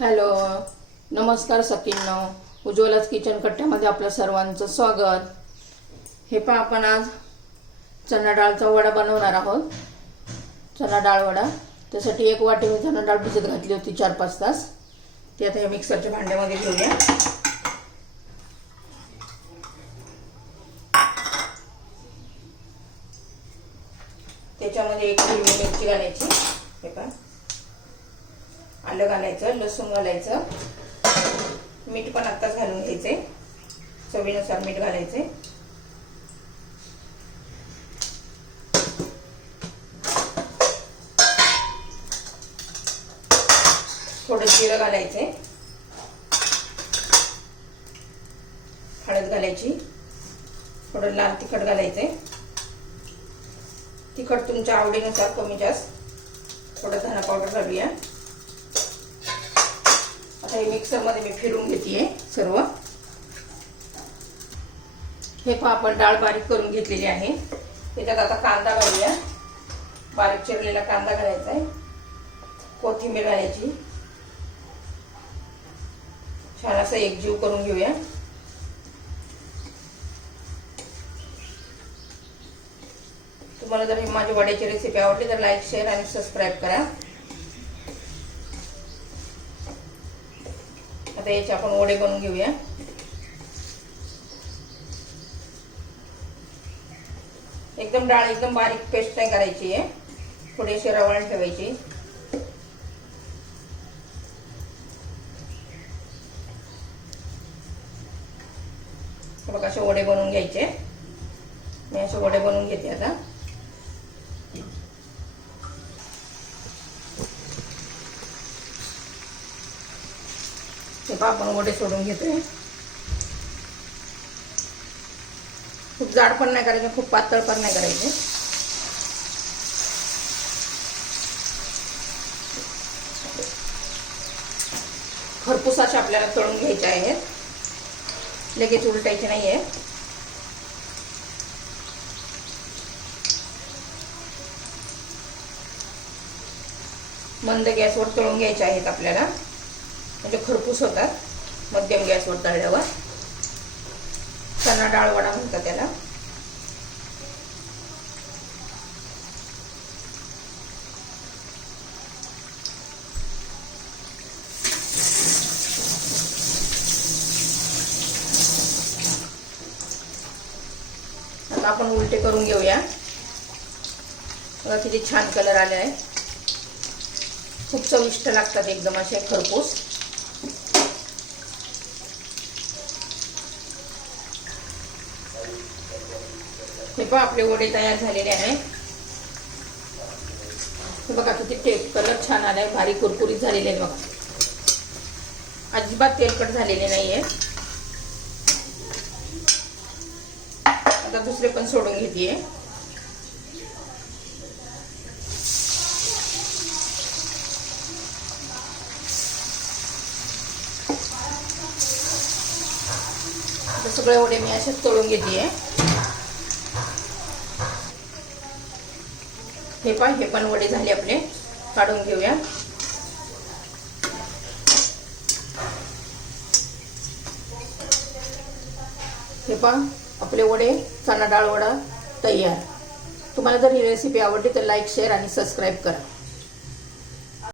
Hello नमस्कार सकींनो उज्ज्वलाच kitchen कट्ट्यामध्ये आपलं सर्वांचं स्वागत. हे पहा आपण आज चणा डाळचा वडा बनवणार आहोत. चणा डाळ वडा. त्यासाठी एक वाटी मी चणा डाळ भिजत घातली होती चार पाच तास. ती आता या मिक्सरच्या भांड्यामध्ये घेऊया. त्याच्यामध्ये एक हिरवी मिरची घालायची. हे पहा. आलं घालायचं लसूण घालायचं. मीठ पण आत्ताच घालून घ्यायचे. चवीनुसार मीठ घालायचे. थोडं जिरं घालायचे. हळद घालायची. थोडं लाल तिखट घालायचे. तिखट तुमच्या आवडीनुसार कमी जास्त. थोडं धना पावडर घालूया. आता हे मिक्सरमध्ये मी फिरून घेते सर्व. हे पहा आपण डाळ बारीक करून घेतलेली आहे. त्याच्यात आता कांदा घालूया. बारीक चिरलेला कांदा घालायचा आहे. कोथिंबीर घालायची. छान असं एकजीव करून घेऊया. तुम्हाला जर ही माझी वड्याची रेसिपी आवडली तर लाईक शेअर आणि सबस्क्राईब करा. आता याचे आपण वडे बनवून घेऊया. एकदम डाळ एकदम बारीक पेस्ट नाही करायची आहे. थोडीशी रवाळ ठेवायची. बघा असे वडे बनवून घ्यायचे. मी असे वडे बनवून घेते आता. हे पहा आपण वडे सोडून घेतोय खूप जाड पण नाही करायचे खूप पातळ पण नाही करायचे. खरपूस असे आपल्याला तळून घ्यायचे आहेत. लगेच उलटायचे नाही आहे मंद गॅसवर तळून घ्यायचे आहेत आपल्याला. म्हणजे खरपूस होतात. मध्यम गॅसवर तळल्यावर. चणा डाळ वडा म्हणतात त्याला. आता आपण उलटे करून घेऊया. बघा किती छान कलर आले आहे. खूप चविष्ट लागतात एकदम असे खरपूस. हे पण आपले वडे तयार झालेले आहे. बघा किती टेप कलर छान आलाय भारी कुरकुरीत झालेले आहे बघा. अजिबात तेलकट झालेले नाहीये. आता दुसरे पण सोडून घेते सगळे वडे मी असेच तळून घेते हे पण हे पण वडे झाले आपले. काढून घेऊया. हे पण आपले वडे चणा डाळ वडा तयार. तुम्हाला जर ही रेसिपी आवडली तर लाईक शेअर आणि सबस्क्राईब करा.